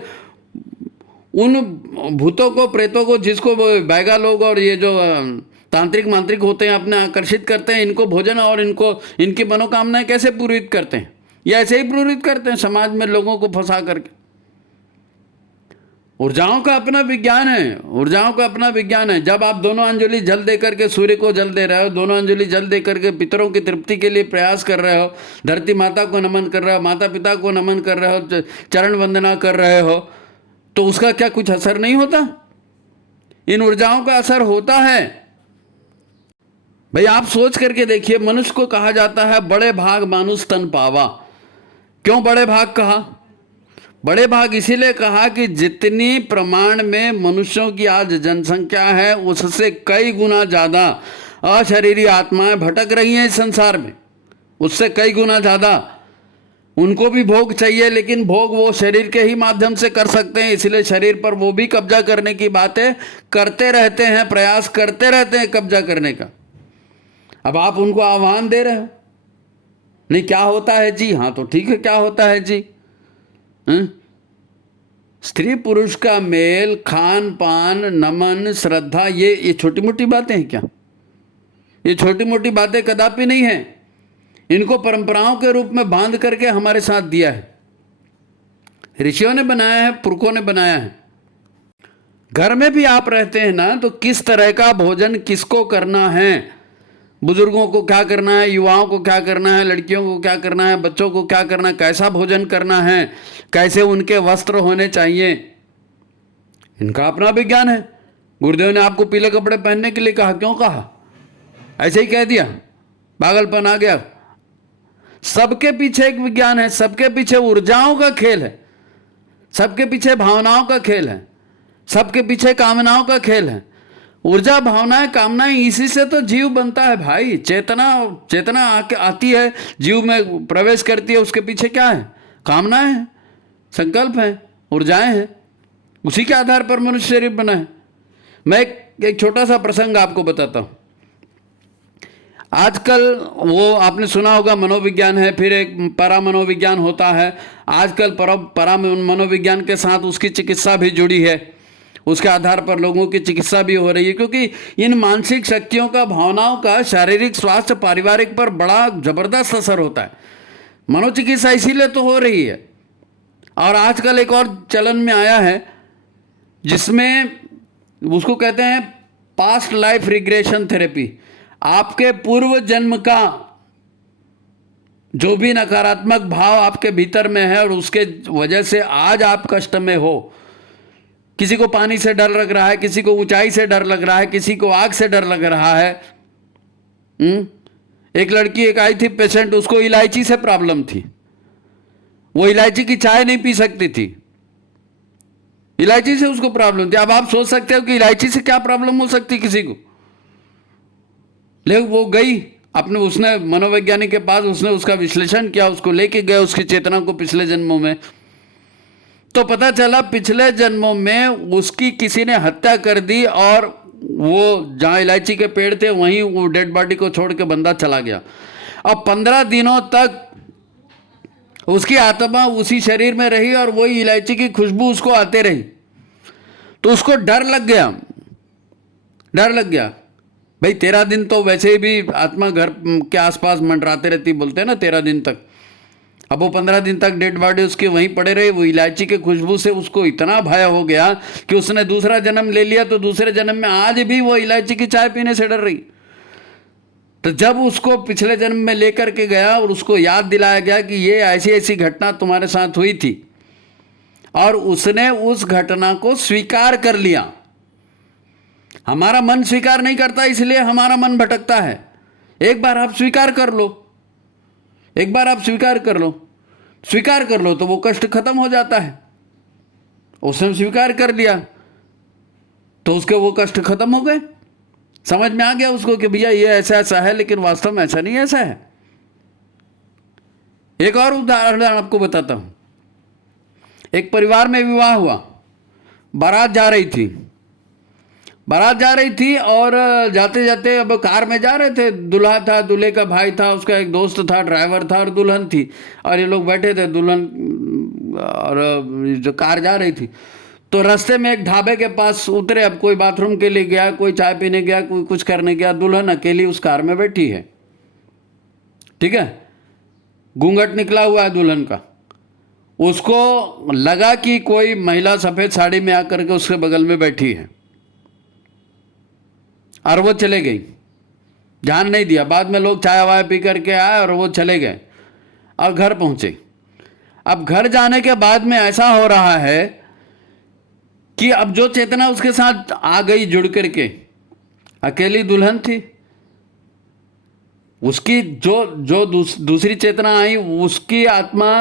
उन भूतों को, प्रेतों को, जिसको बैगा लोग और ये जो तांत्रिक मांत्रिक होते हैं अपने आकर्षित करते हैं, इनको भोजन और इनको इनकी मनोकामनाएं कैसे पूरित करते हैं। ये ऐसे ही पूरित करते हैं समाज में लोगों को फंसा करके। ऊर्जाओं का अपना विज्ञान है, ऊर्जाओं का अपना विज्ञान है। जब आप दोनों अंजलि जल दे करके सूर्य को जल दे रहे हो, दोनों अंजलि जल दे करके पितरों की तृप्ति के लिए प्रयास कर रहे हो, धरती माता को नमन कर रहे हो, माता पिता को नमन कर रहे हो, चरण वंदना कर रहे हो, तो उसका क्या कुछ असर नहीं होता? इन ऊर्जाओं का असर होता है। भाई आप सोच करके देखिए, मनुष्य को कहा जाता है बड़े भाग मानुष तन पावा। क्यों बड़े भाग कहा? बड़े भाग इसीलिए कहा कि जितनी प्रमाण में मनुष्यों की आज जनसंख्या है, उससे कई गुना ज़्यादा अशरीरी आत्माएं भटक रही हैं इस संसार में, उससे कई गुना ज़्यादा। उनको भी भोग चाहिए, लेकिन भोग वो शरीर के ही माध्यम से कर सकते हैं, इसलिए शरीर पर वो भी कब्जा करने की बातें करते रहते हैं, प्रयास करते रहते हैं कब्जा करने का। अब आप उनको आह्वान दे रहे हो, नहीं क्या होता है जी? हाँ तो ठीक है, क्या होता है जी? स्त्री पुरुष का मेल, खान पान, नमन, श्रद्धा, ये छोटी मोटी बातें हैं क्या? ये छोटी मोटी बातें कदापि नहीं है। इनको परंपराओं के रूप में बांध करके हमारे साथ दिया है, ऋषियों ने बनाया है, पुरखों ने बनाया है। घर में भी आप रहते हैं ना, तो किस तरह का भोजन किसको करना है, बुजुर्गों को क्या करना है, युवाओं को क्या करना है, लड़कियों को क्या करना है, बच्चों को क्या करना है, कैसा भोजन करना है, कैसे उनके वस्त्र होने चाहिए, इनका अपना विज्ञान है। गुरुदेव ने आपको पीले कपड़े पहनने के लिए कहा, क्यों कहा? ऐसे ही कह दिया? पागलपन आ गया? सबके पीछे एक विज्ञान है, सबके पीछे ऊर्जाओं का खेल है, सबके पीछे भावनाओं का खेल है, सबके पीछे कामनाओं का खेल है। ऊर्जा, भावनाएं, कामनाएं, इसी से तो जीव बनता है भाई। चेतना आती है, जीव में प्रवेश करती है, उसके पीछे क्या है? कामनाएं हैं, संकल्प है, ऊर्जाएं हैं। उसी के आधार पर मनुष्य शरीर बना है। मैं एक छोटा सा प्रसंग आपको बताता हूँ। आजकल वो आपने सुना होगा मनोविज्ञान है, फिर एक परा मनोविज्ञान होता है। आजकल परा मनोविज्ञान के साथ उसकी चिकित्सा भी जुड़ी है, उसके आधार पर लोगों की चिकित्सा भी हो रही है, क्योंकि इन मानसिक शक्तियों का, भावनाओं का शारीरिक स्वास्थ्य, पारिवारिक पर बड़ा जबरदस्त असर होता है। मनोचिकित्सा इसीलिए तो हो रही है। और आजकल एक और चलन में आया है जिसमें उसको कहते हैं पास्ट लाइफ रिग्रेशन थेरेपी। आपके पूर्व जन्म का जो भी नकारात्मक भाव आपके भीतर में है और उसके वजह से आज आप कष्ट में हो, किसी को पानी से डर लग रहा है, किसी को ऊंचाई से डर लग रहा है, किसी को आग से डर लग रहा है। एक लड़की एक आई थी पेशेंट, उसको इलायची से प्रॉब्लम थी, वो इलायची की चाय नहीं पी सकती थी, इलायची से उसको प्रॉब्लम थी। अब आप सोच सकते हो कि इलायची से क्या प्रॉब्लम हो सकती किसी को। लेकिन वो गई अपने उसने मनोवैज्ञानिक के पास उसने उसका विश्लेषण किया, उसको लेके गए उसकी चेतना को पिछले जन्मों में, तो पता चला पिछले जन्मों में उसकी किसी ने हत्या कर दी और वो जहाँ इलायची के पेड़ थे वहीं वो डेड बॉडी को छोड़ के बंदा चला गया। अब 15 दिनों तक उसकी आत्मा उसी शरीर में रही और वही इलायची की खुशबू उसको आते रही। तो उसको डर लग गया, डर लग गया। भाई 13 दिन तो वैसे भी आत्मा घर के आसपास मंडराते रहती, बोलते हैं ना 13 दिन तक। अब वो 15 दिन तक डेड बॉडी उसके वहीं पड़े रहे, वो इलायची के खुशबू से उसको इतना भय हो गया कि उसने दूसरा जन्म ले लिया। तो दूसरे जन्म में आज भी वो इलायची की चाय पीने से डर रही। तो जब उसको पिछले जन्म में लेकर के गया और उसको याद दिलाया गया कि ये ऐसी ऐसी घटना तुम्हारे साथ हुई थी, और उसने उस घटना को स्वीकार कर लिया। हमारा मन स्वीकार नहीं करता, इसलिए हमारा मन भटकता है। एक बार आप स्वीकार कर लो, एक बार आप स्वीकार कर लो, स्वीकार कर लो तो वो कष्ट खत्म हो जाता है। उसने स्वीकार कर लिया तो उसके वो कष्ट खत्म हो गए। समझ में आ गया उसको कि भैया ये ऐसा ऐसा है, लेकिन वास्तव में ऐसा नहीं ऐसा है। एक और उदाहरण आपको बताता हूं। एक परिवार में विवाह हुआ, बारात जा रही थी, बारात जा रही थी और जाते जाते अब कार में जा रहे थे। दूल्हा था, दूल्हे का भाई था, उसका एक दोस्त था, ड्राइवर था और दुल्हन थी, और ये लोग बैठे थे। दुल्हन और जो कार जा रही थी, तो रास्ते में एक ढाबे के पास उतरे। अब कोई बाथरूम के लिए गया, कोई चाय पीने गया, कोई कुछ करने गया। दुल्हन अकेली उस कार में बैठी है, ठीक है, घूंघट निकला हुआ है दुल्हन का। उसको लगा कि कोई महिला सफ़ेद साड़ी में आकर के उसके बगल में बैठी है, और वो चले गई, ध्यान नहीं दिया। बाद में लोग चाय वाय पी करके आए और वो चले गए और घर पहुंचे। अब घर जाने के बाद में ऐसा हो रहा है कि अब जो चेतना उसके साथ आ गई जुड़ करके, अकेली दुल्हन थी, उसकी जो दूसरी चेतना आई, उसकी आत्मा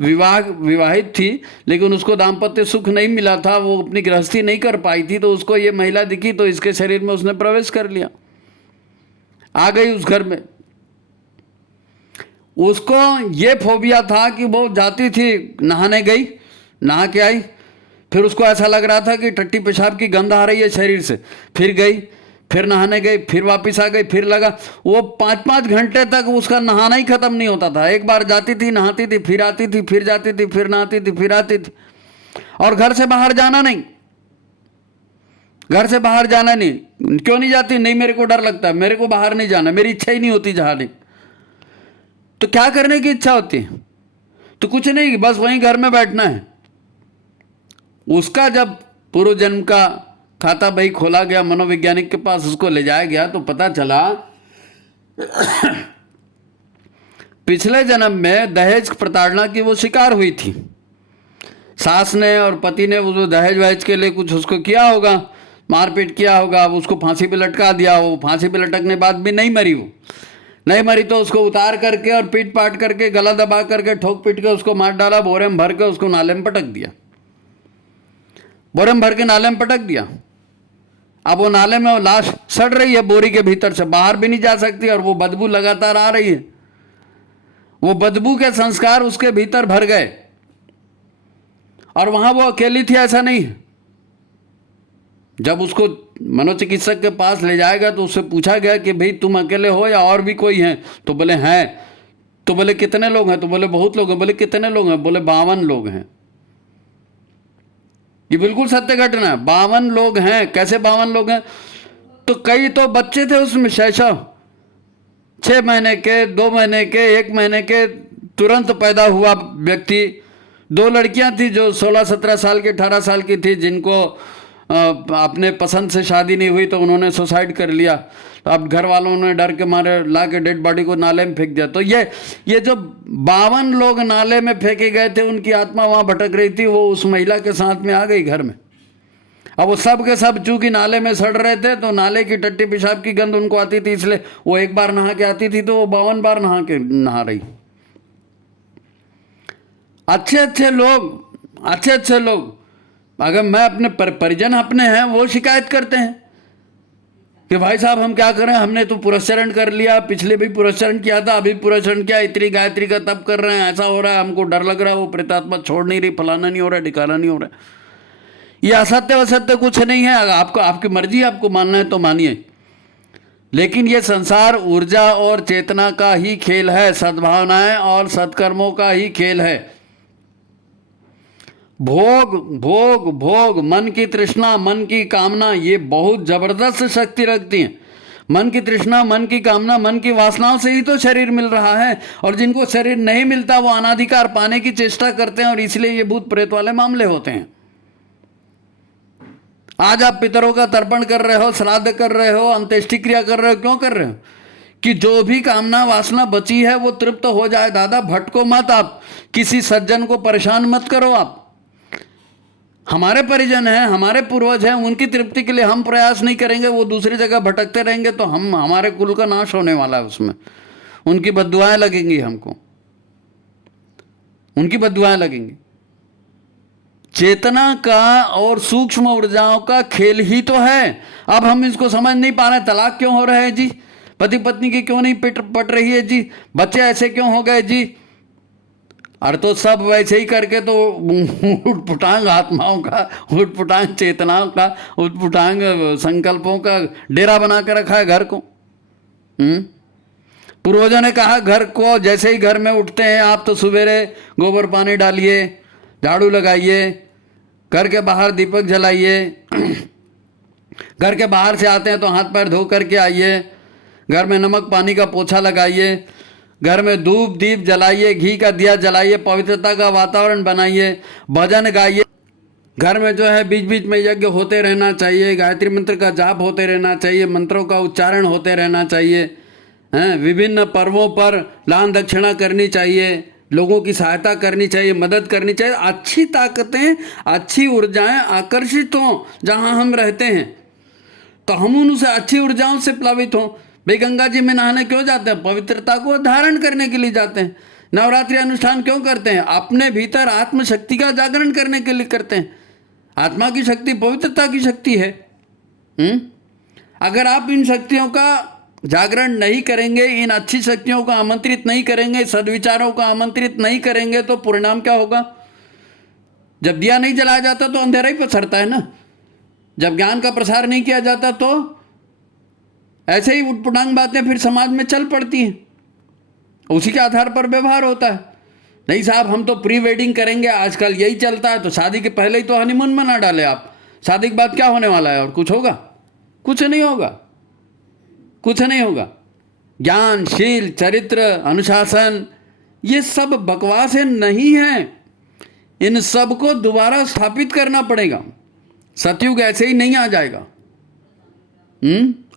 विवाहित थी, लेकिन उसको दाम्पत्य सुख नहीं मिला था, वो अपनी गृहस्थी नहीं कर पाई थी। तो उसको ये महिला दिखी तो इसके शरीर में उसने प्रवेश कर लिया, आ गई उस घर में। उसको ये फोबिया था कि वो जाती थी, नहाने गई, नहा के आई, फिर उसको ऐसा लग रहा था कि टट्टी पेशाब की गंध आ रही है शरीर से, फिर गई, फिर नहाने गई, फिर वापस आ गई, फिर लगा। वो 5-5 घंटे तक उसका नहाना ही खत्म नहीं होता था। एक बार जाती थी, नहाती थी, फिर आती थी, फिर जाती थी, फिर नहाती थी, फिर आती थी, और घर से बाहर जाना नहीं, घर से बाहर जाना नहीं। क्यों नहीं जाती? नहीं, मेरे को डर लगता है, मेरे को बाहर नहीं जाना, मेरी इच्छा ही नहीं होती जाने। तो क्या करने की इच्छा होती है? तो कुछ नहीं, बस वहीं घर में बैठना है। उसका जब पूर्व जन्म का खाता बही खोला गया, मनोवैज्ञानिक के पास उसको ले जाया गया, तो पता चला पिछले जन्म में दहेज प्रताड़ना की वो शिकार हुई थी। सास ने और पति ने वो दहेज वहेज के लिए कुछ उसको किया होगा, मारपीट किया होगा, उसको फांसी पे लटका दिया। वो फांसी पे लटकने बाद भी नहीं मरी, वो नहीं मरी तो उसको उतार करके और पीट पाट करके, गला दबा करके, ठोक पीट के उसको मार डाला, बोरे में भर के उसको नाले में पटक दिया, बोरे में भर के नाले में पटक दिया। अब वो नाले में वो लाश सड़ रही है बोरी के भीतर से, बाहर भी नहीं जा सकती, और वो बदबू लगातार आ रही है। वो बदबू के संस्कार उसके भीतर भर गए, और वहां वो अकेली थी ऐसा नहीं है। जब उसको मनोचिकित्सक के पास ले जाएगा तो उससे पूछा गया कि भाई तुम अकेले हो या और भी कोई हैं? तो बोले हैं। तो बोले कितने लोग हैं? तो बोले बहुत लोग हैं। बोले कितने लोग हैं? बोले 52 लोग हैं। ये बिल्कुल सत्य घटना है, 52 लोग हैं। कैसे 52 लोग हैं? तो कई तो बच्चे थे उसमें, शैशव, 6 महीने के, 2 महीने के, 1 महीने के, तुरंत पैदा हुआ व्यक्ति। 2 लड़कियां थी जो 16-17 साल की, 18 साल की थी, जिनको अपने पसंद से शादी नहीं हुई, तो उन्होंने सुसाइड कर लिया। तो अब घर वालों ने डर के मारे ला के डेड बॉडी को नाले में फेंक दिया। तो ये जो 52 लोग नाले में फेंके गए थे, उनकी आत्मा वहाँ भटक रही थी, वो उस महिला के साथ में आ गई घर में। अब वो सब के सब चूंकि नाले में सड़ रहे थे, तो नाले की टट्टी पेशाब की गंध उनको आती थी, इसलिए वो एक बार नहा के आती थी तो वो 52 बार नहा रही। अच्छे अच्छे लोग, अगर मैं अपने परिजन अपने हैं, वो शिकायत करते हैं कि भाई साहब हम क्या करें, हमने तो पुरस्चरण कर लिया, पिछले भी पुरस्चरण किया था, अभी पुरस्चरण किया, इतनी गायत्री का तप कर रहे हैं, ऐसा हो रहा है, हमको डर लग रहा है, वो प्रेतात्मा छोड़ नहीं रही, फलाना नहीं हो रहा, ठिकाना नहीं हो रहा। ये असत्य असत्य कुछ नहीं है, आपको आपकी मर्जी, आपको मानना है तो मानिए, लेकिन ये संसार ऊर्जा और चेतना का ही खेल है, सद्भावनाएं और सत्कर्मों का ही खेल है। भोग भोग भोग, मन की तृष्णा, मन की कामना, ये बहुत जबरदस्त शक्ति रखती हैं। मन की तृष्णा, मन की कामना, मन की वासनाओं से ही तो शरीर मिल रहा है, और जिनको शरीर नहीं मिलता वो अनाधिकार पाने की चेष्टा करते हैं, और इसलिए ये भूत प्रेत वाले मामले होते हैं। आज आप पितरों का तर्पण कर रहे हो, श्राद्ध कर रहे हो, अंत्येष्टि क्रिया कर रहे हो, क्यों कर रहे हो? कि जो भी कामना वासना बची है वो तृप्त हो जाए। दादा भटको मत, आप किसी सज्जन को परेशान मत करो। आप हमारे परिजन हैं, हमारे पूर्वज हैं, उनकी तृप्ति के लिए हम प्रयास नहीं करेंगे, वो दूसरी जगह भटकते रहेंगे तो हमारे कुल का नाश होने वाला है। उसमें उनकी बद्दुआएं लगेंगी, हमको उनकी बद्दुआएं लगेंगी। चेतना का और सूक्ष्म ऊर्जाओं का खेल ही तो है। अब हम इसको समझ नहीं पा रहे। तलाक क्यों हो रहे हैं जी? पति पत्नी की क्यों नहीं पट रही है जी? बच्चे ऐसे क्यों हो गए जी? और तो सब वैसे ही करके तो उठपुटांग आत्माओं का, उठपुटांग चेतनाओं का, उठपुटांग संकल्पों का डेरा बना के रखा है घर को। पूर्वजों ने कहा घर को, जैसे ही घर में उठते हैं आप तो सवेरे गोबर पानी डालिए, झाड़ू लगाइए, घर के बाहर दीपक जलाइए, घर के बाहर से आते हैं तो हाथ पैर धो करके आइए, घर में नमक पानी का पोछा लगाइए, घर में धूप दीप जलाइए, घी का दिया जलाइए, पवित्रता का वातावरण बनाइए, भजन गाइए। घर में जो है बीच बीच में यज्ञ होते रहना चाहिए, गायत्री मंत्र का जाप होते रहना चाहिए, मंत्रों का उच्चारण होते रहना चाहिए, हैं, विभिन्न पर्वों पर दान दक्षिणा करनी चाहिए, लोगों की सहायता करनी चाहिए, मदद करनी चाहिए। अच्छी ताकतें, अच्छी ऊर्जाएं आकर्षित हों जहां हम रहते हैं, तो हम उनसे अच्छी ऊर्जाओं से प्लावित हों। भाई गंगा जी में नहाने क्यों जाते हैं? पवित्रता को धारण करने के लिए जाते हैं। नवरात्रि अनुष्ठान क्यों करते हैं? अपने भीतर आत्मशक्ति का जागरण करने के लिए करते हैं। आत्मा की शक्ति पवित्रता की शक्ति है। अगर आप इन शक्तियों का जागरण नहीं करेंगे, इन अच्छी शक्तियों को आमंत्रित नहीं करेंगे, सद्विचारों को आमंत्रित नहीं करेंगे, तो परिणाम क्या होगा? जब दिया नहीं जलाया जाता तो अंधेरा ही पसरता है ना। जब ज्ञान का प्रसार नहीं किया जाता तो ऐसे ही उटपटांग बातें फिर समाज में चल पड़ती हैं, उसी के आधार पर व्यवहार होता है। नहीं साहब हम तो प्री वेडिंग करेंगे, आजकल यही चलता है, तो शादी के पहले ही तो हनीमून मना डाले आप। शादी के बाद क्या होने वाला है? और कुछ होगा? कुछ नहीं होगा, कुछ नहीं होगा। ज्ञान, शील, चरित्र, अनुशासन, ये सब बकवासें नहीं हैं। इन सब को दोबारा स्थापित करना पड़ेगा। सतयुग ऐसे ही नहीं आ जाएगा।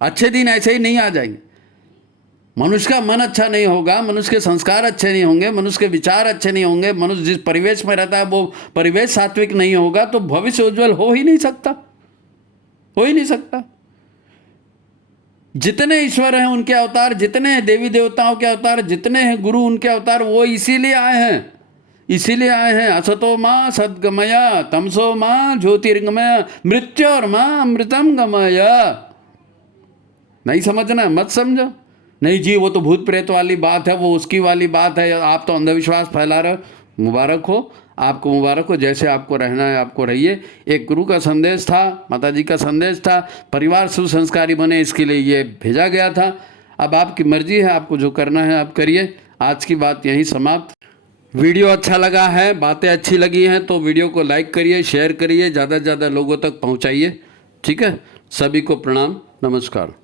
अच्छे दिन ऐसे ही नहीं आ जाएंगे। मनुष्य का मन अच्छा नहीं होगा, मनुष्य के संस्कार अच्छे नहीं होंगे, मनुष्य के विचार अच्छे नहीं होंगे, मनुष्य जिस परिवेश में रहता है वो परिवेश सात्विक नहीं होगा, तो भविष्य उज्जवल हो ही नहीं सकता, हो ही नहीं सकता। जितने ईश्वर हैं उनके अवतार, जितने हैं देवी देवताओं के अवतार, जितने हैं गुरु उनके अवतार, वो इसीलिए आए हैं, इसीलिए आए हैं। असतो माँ सद्गमय, तमसो माँ ज्योतिर्गमय, मृत्योर माँ अमृतम गमय। नहीं समझना, मत समझो। नहीं जी वो तो भूत प्रेत वाली बात है, वो उसकी वाली बात है, आप तो अंधविश्वास फैला रहे हो। मुबारक हो, आपको मुबारक हो, जैसे आपको रहना है आपको रहिए। एक गुरु का संदेश था, माता जी का संदेश था, परिवार सुसंस्कारी बने, इसके लिए ये भेजा गया था। अब आपकी मर्जी है, आपको जो करना है आप करिए। आज की बात यहीं समाप्त। वीडियो अच्छा लगा है, बातें अच्छी लगी हैं तो वीडियो को लाइक करिए, शेयर करिए, ज़्यादा से ज़्यादा लोगों तक पहुँचाइए। ठीक है, सभी को प्रणाम, नमस्कार।